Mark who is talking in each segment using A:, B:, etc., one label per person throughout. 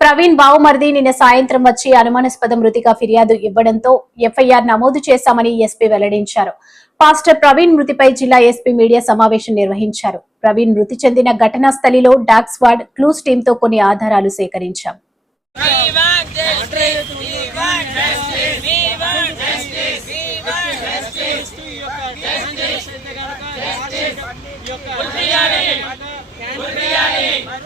A: ప్రవీణ్ బావుమర్ది నిన్న సాయంత్రం వచ్చి అనుమానాస్పద మృతిగా ఫిర్యాదు ఇవ్వడంతో ఎఫ్ఐఆర్ నమోదు చేశామని ఎస్పీ వెల్లడించారు పాస్టర్ ప్రవీణ్ మృతిపై జిల్లా ఎస్పీ మీడియా సమావేశం నిర్వహించారు ప్రవీణ్ మృతి చెందిన ఘటనా స్థలిలో డాగ్ స్వాడ్ క్లూస్ టీంతో కొన్ని ఆధారాలు సేకరించాం
B: We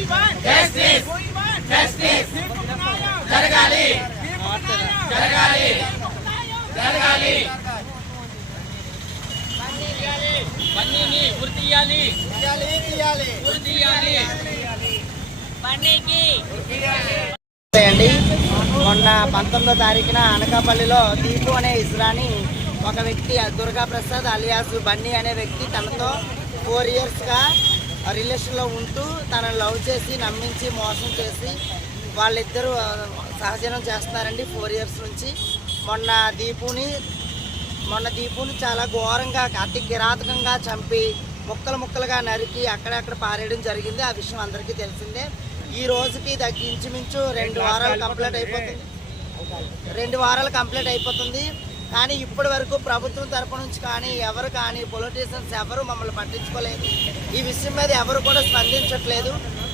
C: దీపక్ న్యాయం
B: జరగాలి. జరగాలి. జరగాలి. బన్నీని బన్నీకి
D: అండి మొన్న పంతొమ్మిదో తారీఖున అనకాపల్లిలో దీపు అనే ఇస్రాని ఒక వ్యక్తి దుర్గా ప్రసాద్ అలియాస్ బన్నీ అనే వ్యక్తి తనతో ఫోర్ ఇయర్స్గా రిలేషన్లో ఉంటూ తనను లవ్ చేసి నమ్మించి మోసం చేసి వాళ్ళిద్దరూ సహజనం చేస్తున్నారండి ఫోర్ ఇయర్స్ నుంచి. మొన్న దీపుని మొన్న దీపుని చాలా ఘోరంగా అతి కిరాతకంగా చంపి ముక్కలు ముక్కలుగా నరికి అక్కడక్కడ పారేయడం జరిగింది. ఆ విషయం అందరికీ తెలిసిందే. ఈ రోజుకి దగ్గర ఇంచుమించు రెండు వారాలు కంప్లీట్ అయిపోతుంది. రెండు వారాలు కంప్లీట్ అయిపోతుంది. కానీ ఇప్పటి వరకు ప్రభుత్వం తరపు నుంచి కానీ ఎవరు కానీ పొలిటీషియన్స్ ఎవరు మమ్మల్ని పట్టించుకోలేదు. ఈ విషయం మీద ఎవరు కూడా స్పందించట్లేదు.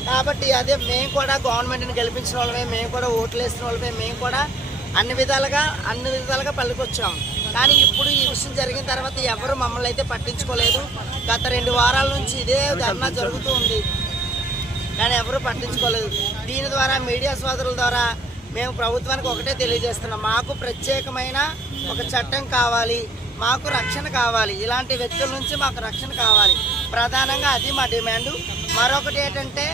D: కాబట్టి అదే మేము కూడా గవర్నమెంట్ని గెలిపించిన వాళ్ళమే మేము కూడా ఓట్లు వేసిన వాళ్ళమే మేము కూడా అన్ని విధాలుగా అన్ని విధాలుగా పల్లికొచ్చాం కానీ ఇప్పుడు ఈ విషయం జరిగిన తర్వాత ఎవరు మమ్మల్ని అయితే పట్టించుకోలేదు. గత రెండు వారాల నుంచి ఇదే ధర్నా జరుగుతూ ఉంది. కానీ ఎవరు పట్టించుకోలేదు. దీని ద్వారా మీడియా సోదరుల ద్వారా మేము ప్రభుత్వానికి ఒకటే తెలియజేస్తున్నాం. మాకు ప్రత్యేకమైన ఒక చట్టం కావాలి మాకు రక్షణ కావాలి. ఇలాంటి వ్యక్తుల నుంచి మాకు రక్షణ కావాలి. ప్రధానంగా అది మా డిమాండ్. మరొకటి ఏంటంటే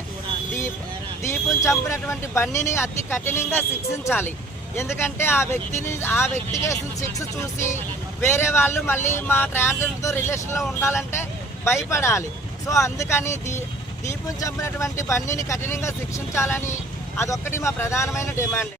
D: దీప్ దీపుని చంపినటువంటి బన్నీని అతి కఠినంగా శిక్షించాలి. ఎందుకంటే ఆ వ్యక్తిని ఆ వ్యక్తికి వేసిన శిక్ష చూసి వేరే వాళ్ళు మళ్ళీ మా ట్రాన్స్జెండర్తో రిలేషన్లో ఉండాలంటే భయపడాలి. సో అందుకని దీ దీపుని చంపినటువంటి బండిని కఠినంగా శిక్షించాలని అదొక్కటి మా ప్రధానమైన డిమాండ్.